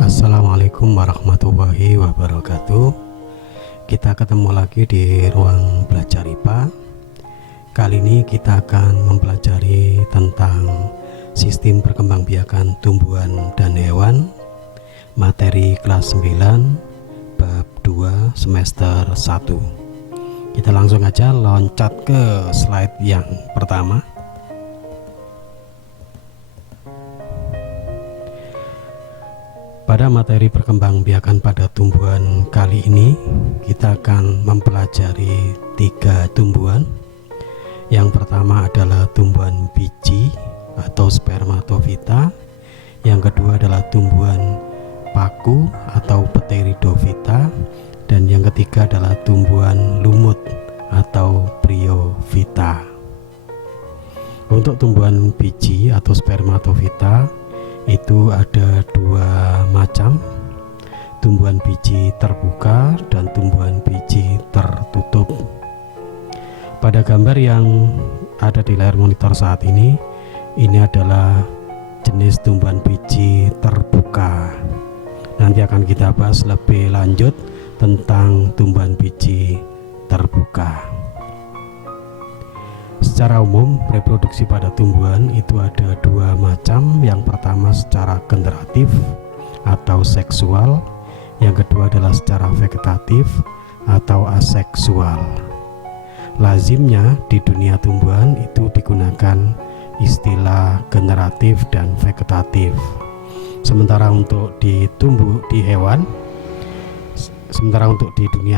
Assalamualaikum warahmatullahi wabarakatuh. Kita ketemu lagi di ruang belajar IPA. Kali ini kita akan mempelajari tentang sistem perkembangbiakan tumbuhan dan hewan, materi kelas 9 bab 2 semester 1. Kita langsung aja loncat ke slide yang pertama. Pada materi perkembangbiakan pada tumbuhan kali ini, kita akan mempelajari 3 tumbuhan. Yang pertama adalah tumbuhan biji atau spermatofita. Yang kedua adalah tumbuhan paku atau pteridofita. Dan yang ketiga adalah tumbuhan lumut atau bryofita. Untuk tumbuhan biji atau spermatofita itu ada 2 macam, tumbuhan biji terbuka dan tumbuhan biji tertutup. Pada gambar yang ada di layar monitor saat ini adalah jenis tumbuhan biji terbuka. Nanti akan kita bahas lebih lanjut tentang tumbuhan biji terbuka. Secara umum, reproduksi pada tumbuhan itu ada 2 macam. Yang pertama secara generatif atau seksual, yang kedua adalah secara vegetatif atau aseksual. Lazimnya di dunia tumbuhan itu digunakan istilah generatif dan vegetatif. Sementara untuk di dunia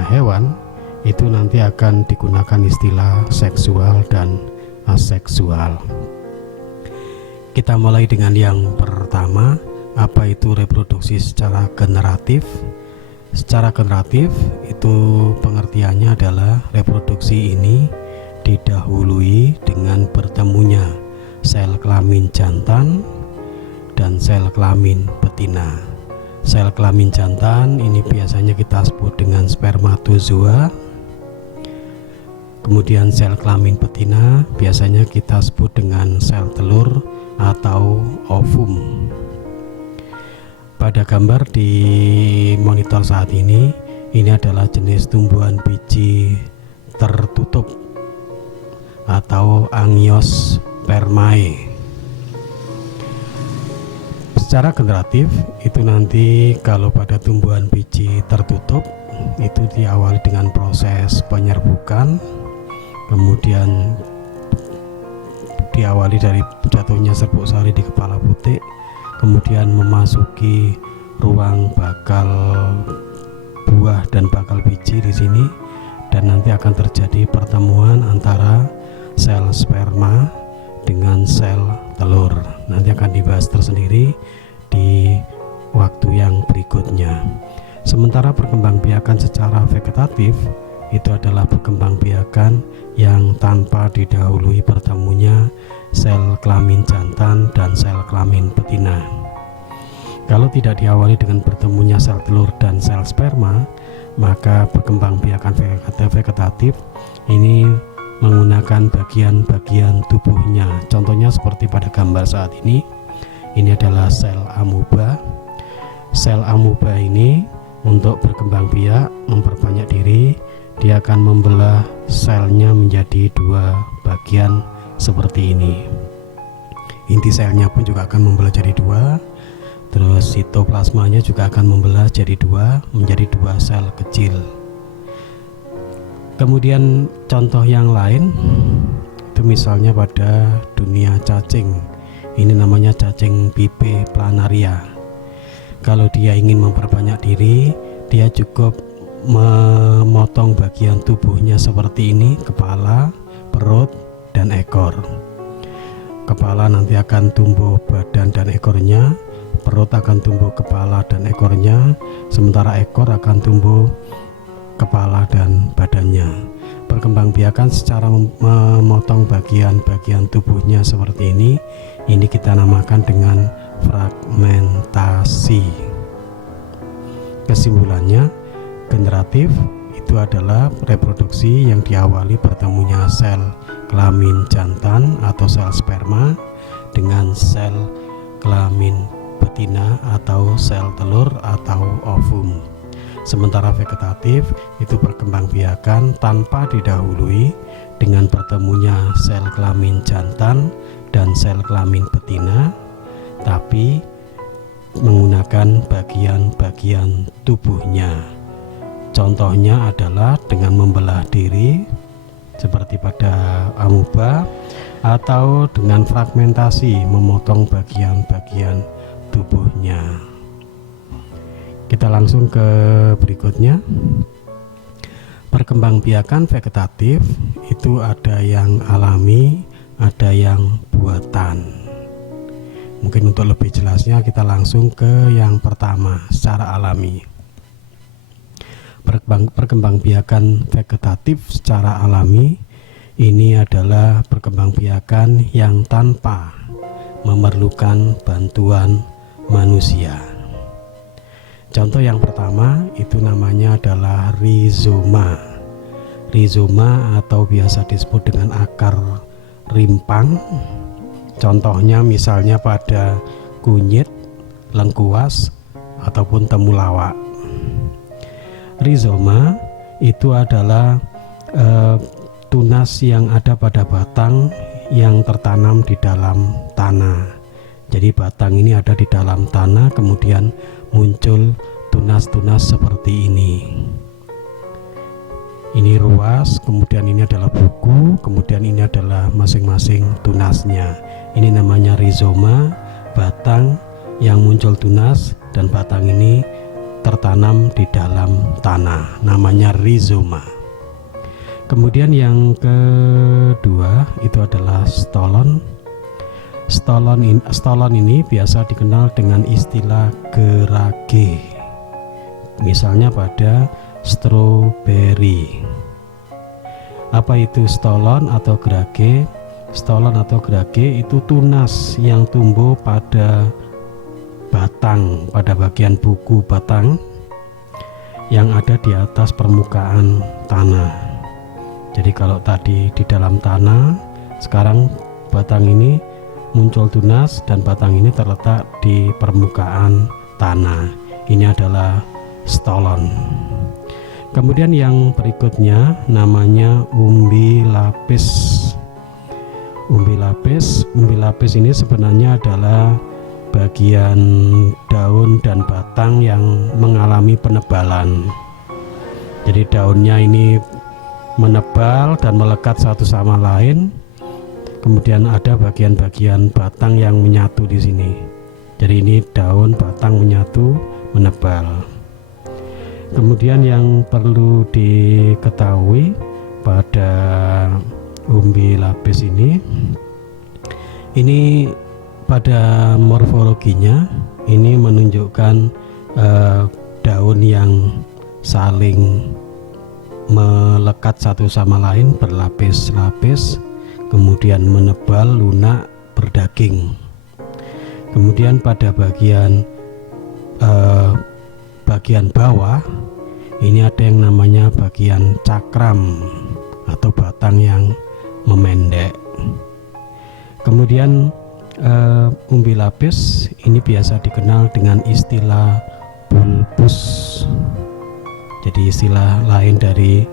hewan itu nanti akan digunakan istilah seksual dan aseksual. Kita mulai dengan yang pertama, apa itu reproduksi secara generatif? Secara generatif itu pengertiannya adalah reproduksi ini didahului dengan bertemunya sel kelamin jantan dan sel kelamin betina. Sel kelamin jantan ini biasanya kita sebut dengan spermatozoa. Kemudian sel kelamin betina biasanya kita sebut dengan sel telur atau ovum. Pada gambar di monitor saat ini adalah jenis tumbuhan biji tertutup atau angiospermae. Secara generatif itu nanti kalau pada tumbuhan biji tertutup itu diawali dengan proses penyerbukan, kemudian diawali dari jatuhnya serbuk sari di kepala butik, kemudian memasuki ruang bakal buah dan bakal biji di sini, dan nanti akan terjadi pertemuan antara sel sperma dengan sel telur. Nanti akan dibahas tersendiri di waktu yang berikutnya. Sementara perkembangbiakan secara vegetatif itu adalah perkembangbiakan yang tanpa didahului bertemunya sel kelamin jantan dan sel kelamin betina. Kalau tidak diawali dengan bertemunya sel telur dan sel sperma, maka perkembangbiakan vegetatif ini menggunakan bagian-bagian tubuhnya. Contohnya seperti pada gambar saat ini adalah sel amoeba. Sel amoeba ini untuk berkembang biak, memperbanyak diri, dia akan membelah selnya menjadi 2 bagian seperti ini. Inti selnya pun juga akan membelah jadi 2. Terus sitoplasmanya juga akan membelah jadi 2 menjadi 2 sel kecil. Kemudian contoh yang lain itu misalnya pada dunia cacing. Ini namanya cacing pipe planaria. Kalau dia ingin memperbanyak diri, dia cukup memotong bagian tubuhnya seperti ini: kepala, perut, dan ekor. Kepala nanti akan tumbuh badan dan ekornya, perut akan tumbuh kepala dan ekornya, sementara ekor akan tumbuh kepala dan badannya. Perkembangbiakan secara memotong bagian-bagian tubuhnya seperti ini kita namakan dengan fragmentasi. Kesimpulannya, generatif itu adalah reproduksi yang diawali bertemunya sel kelamin jantan atau sel sperma dengan sel kelamin betina. betina atau sel telur atau ovum. Sementara vegetatif itu perkembangbiakan tanpa didahului dengan bertemunya sel kelamin jantan dan sel kelamin betina, tapi menggunakan bagian-bagian tubuhnya. Contohnya adalah dengan membelah diri seperti pada amoeba, atau dengan fragmentasi memotong bagian-bagian tubuhnya. Kita langsung ke berikutnya. Perkembangbiakan vegetatif itu ada yang alami, ada yang buatan. Mungkin untuk lebih jelasnya kita langsung ke yang pertama, secara alami. Perkembangbiakan vegetatif secara alami ini adalah perkembangbiakan yang tanpa memerlukan bantuan manusia. Contoh yang pertama itu namanya adalah rizoma. Rizoma atau biasa disebut dengan akar rimpang. Contohnya misalnya pada kunyit, lengkuas, ataupun temulawak. Rizoma itu adalah tunas yang ada pada batang yang tertanam di dalam tanah. Jadi batang ini ada di dalam tanah, kemudian muncul tunas-tunas seperti ini. Ini ruas, kemudian ini adalah buku, kemudian ini adalah masing-masing tunasnya. Ini namanya rizoma, batang yang muncul tunas, dan batang ini tertanam di dalam tanah, namanya rizoma. Kemudian yang kedua itu adalah stolon. Stolon ini biasa dikenal dengan istilah gerage, misalnya pada stroberi. Apa itu stolon atau gerage? Stolon atau gerage itu tunas yang tumbuh pada batang, pada bagian buku batang yang ada di atas permukaan tanah. Jadi kalau tadi di dalam tanah, sekarang batang ini muncul tunas dan batang ini terletak di permukaan tanah. Ini adalah stolon. Kemudian yang berikutnya namanya umbi lapis. Umbi lapis ini sebenarnya adalah bagian daun dan batang yang mengalami penebalan. Jadi daunnya ini menebal dan melekat satu sama lain. Kemudian ada bagian-bagian batang yang menyatu di sini. Jadi ini daun batang menyatu menebal. Kemudian yang perlu diketahui pada umbi lapis ini pada morfologinya ini menunjukkan daun yang saling melekat satu sama lain, berlapis-lapis, kemudian menebal, lunak, berdaging. Kemudian pada bagian bawah ini ada yang namanya bagian cakram atau batang yang memendek. Kemudian umbi lapis ini biasa dikenal dengan istilah bulbus. Jadi istilah lain dari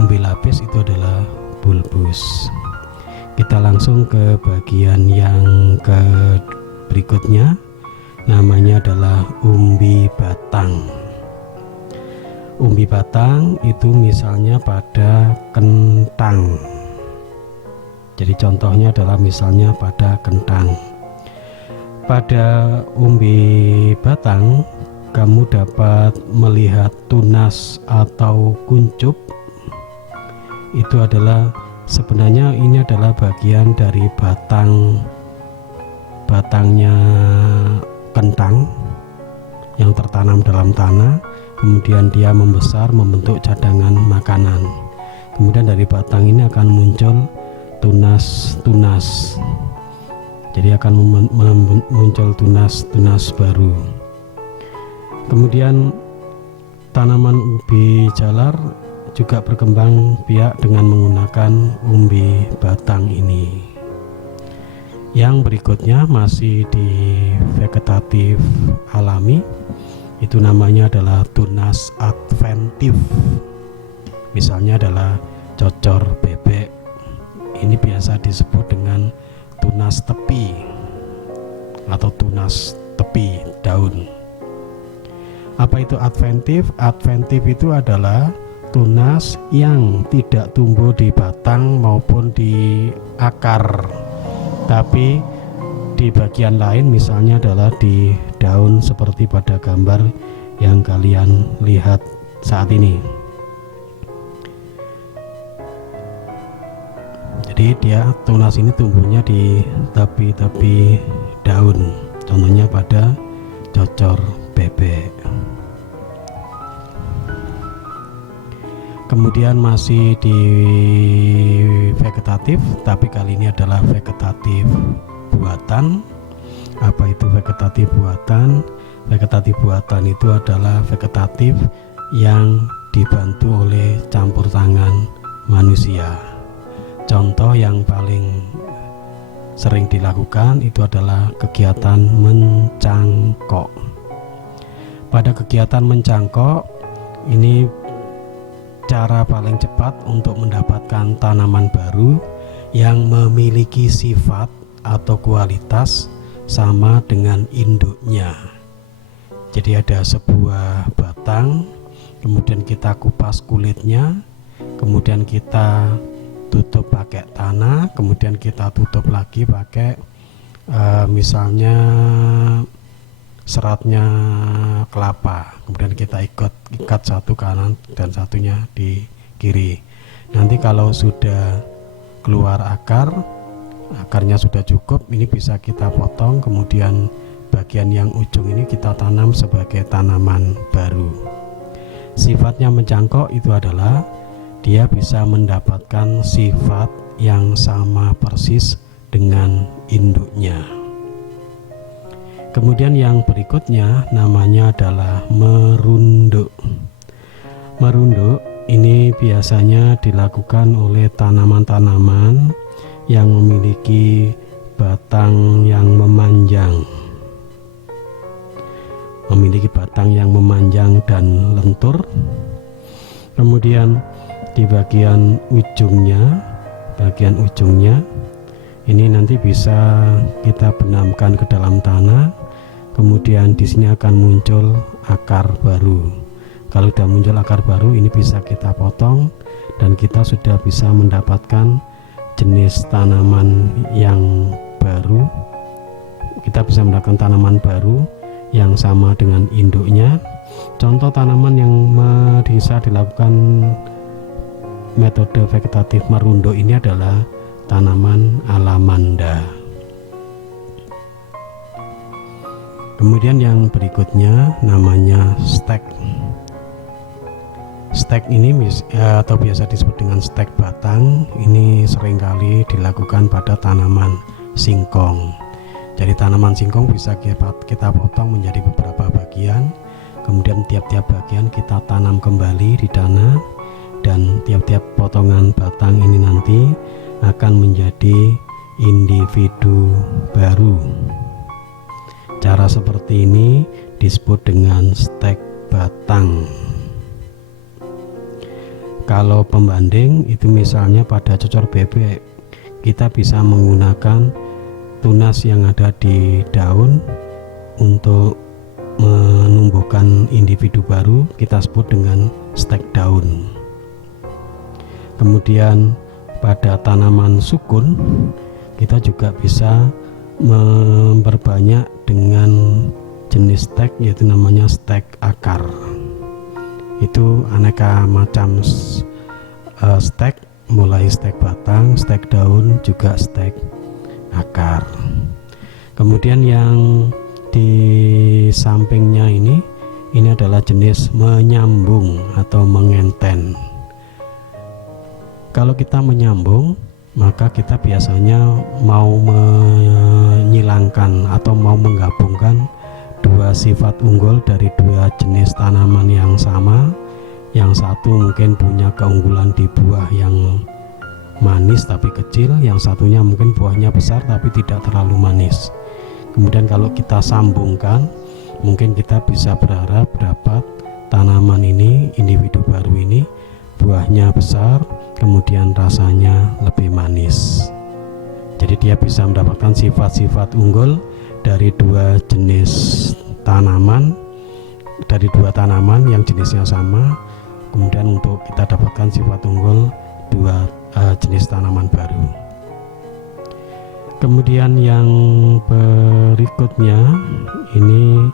umbi lapis itu adalah bulbus. Kita langsung ke bagian yang berikutnya, namanya adalah umbi batang. Umbi batang itu misalnya pada kentang. Jadi contohnya adalah misalnya pada kentang. Pada umbi batang kamu dapat melihat tunas atau kuncup. Itu adalah sebenarnya ini adalah bagian dari batangnya kentang yang tertanam dalam tanah. Kemudian dia membesar membentuk cadangan makanan. Kemudian dari batang ini akan muncul tunas-tunas. Jadi akan muncul tunas-tunas baru. Kemudian tanaman ubi jalar juga berkembang biak dengan menggunakan umbi batang ini. Yang berikutnya masih di vegetatif alami, itu namanya adalah tunas adventif. Misalnya adalah cocor bebek, ini biasa disebut dengan tunas tepi atau tunas tepi daun. Apa itu adventif? Adventif itu adalah tunas yang tidak tumbuh di batang maupun di akar, tapi di bagian lain, misalnya adalah di daun seperti pada gambar yang kalian lihat saat ini. Jadi dia tunas ini tumbuhnya di tepi-tepi daun, contohnya pada cocor bebek. Kemudian masih di vegetatif, tapi kali ini adalah vegetatif buatan. Apa itu vegetatif buatan? Vegetatif buatan itu adalah vegetatif yang dibantu oleh campur tangan manusia. Contoh yang paling sering dilakukan itu adalah kegiatan mencangkok. Pada kegiatan mencangkok ini cara paling cepat untuk mendapatkan tanaman baru yang memiliki sifat atau kualitas sama dengan induknya. Jadi ada sebuah batang, kemudian kita kupas kulitnya, kemudian kita tutup pakai tanah, kemudian kita tutup lagi pakai misalnya seratnya kelapa, kemudian kita ikat satu kanan dan satunya di kiri. Nanti kalau sudah keluar akarnya sudah cukup, ini bisa kita potong, kemudian bagian yang ujung ini kita tanam sebagai tanaman baru. Sifatnya mencangkok itu adalah dia bisa mendapatkan sifat yang sama persis dengan induknya. Kemudian yang berikutnya namanya adalah merunduk. Merunduk ini biasanya dilakukan oleh tanaman-tanaman yang memiliki batang yang memanjang. Memiliki batang yang memanjang dan lentur. Kemudian di bagian ujungnya ini nanti bisa kita benamkan ke dalam tanah. Kemudian di sini akan muncul akar baru. Kalau sudah muncul akar baru, ini bisa kita potong dan kita sudah bisa mendapatkan jenis tanaman yang baru. Kita bisa mendapatkan tanaman baru yang sama dengan induknya. Contoh tanaman yang bisa dilakukan metode vegetatif merunduk ini adalah tanaman alamanda. Kemudian yang berikutnya namanya stek. Stek ini atau biasa disebut dengan stek batang, ini seringkali dilakukan pada tanaman singkong. Jadi tanaman singkong bisa kita potong menjadi beberapa bagian, kemudian tiap-tiap bagian kita tanam kembali di tanah, dan tiap-tiap potongan batang ini nanti akan menjadi individu baru. Cara seperti ini disebut dengan stek batang. Kalau pembanding itu misalnya pada cocor bebek, kita bisa menggunakan tunas yang ada di daun untuk menumbuhkan individu baru, kita sebut dengan stek daun. Kemudian pada tanaman sukun kita juga bisa memperbanyak dengan jenis stek, yaitu namanya stek akar. Itu aneka macam stek, mulai stek batang, stek daun, juga stek akar. Kemudian yang di sampingnya ini adalah jenis menyambung atau mengenten. Kalau kita menyambung, maka kita biasanya mau menyilangkan atau mau menggabungkan dua sifat unggul dari dua jenis tanaman yang sama. Yang satu mungkin punya keunggulan di buah yang manis tapi kecil, yang satunya mungkin buahnya besar tapi tidak terlalu manis. Kemudian kalau kita sambungkan, mungkin kita bisa berharap dapat tanaman ini, individu baru ini buahnya besar, kemudian rasanya lebih manis. Jadi dia bisa mendapatkan sifat-sifat unggul dari dua tanaman yang jenisnya sama. Kemudian untuk kita dapatkan sifat unggul dua jenis tanaman baru. Kemudian yang berikutnya ini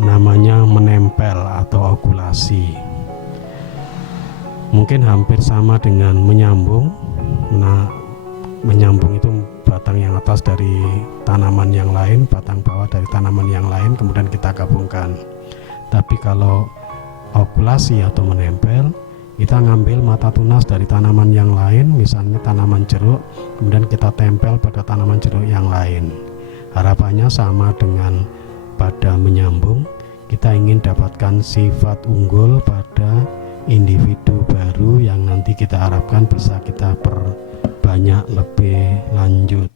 namanya menempel atau okulasi. Mungkin hampir sama dengan menyambung. Nah, menyambung itu batang yang atas dari tanaman yang lain, batang bawah dari tanaman yang lain, kemudian kita gabungkan. Tapi kalau okulasi atau menempel, kita ngambil mata tunas dari tanaman yang lain, misalnya tanaman jeruk, kemudian kita tempel pada tanaman jeruk yang lain. Harapannya sama dengan pada menyambung, kita ingin dapatkan sifat unggul pada individu baru yang nanti kita harapkan bisa kita perbanyak lebih lanjut.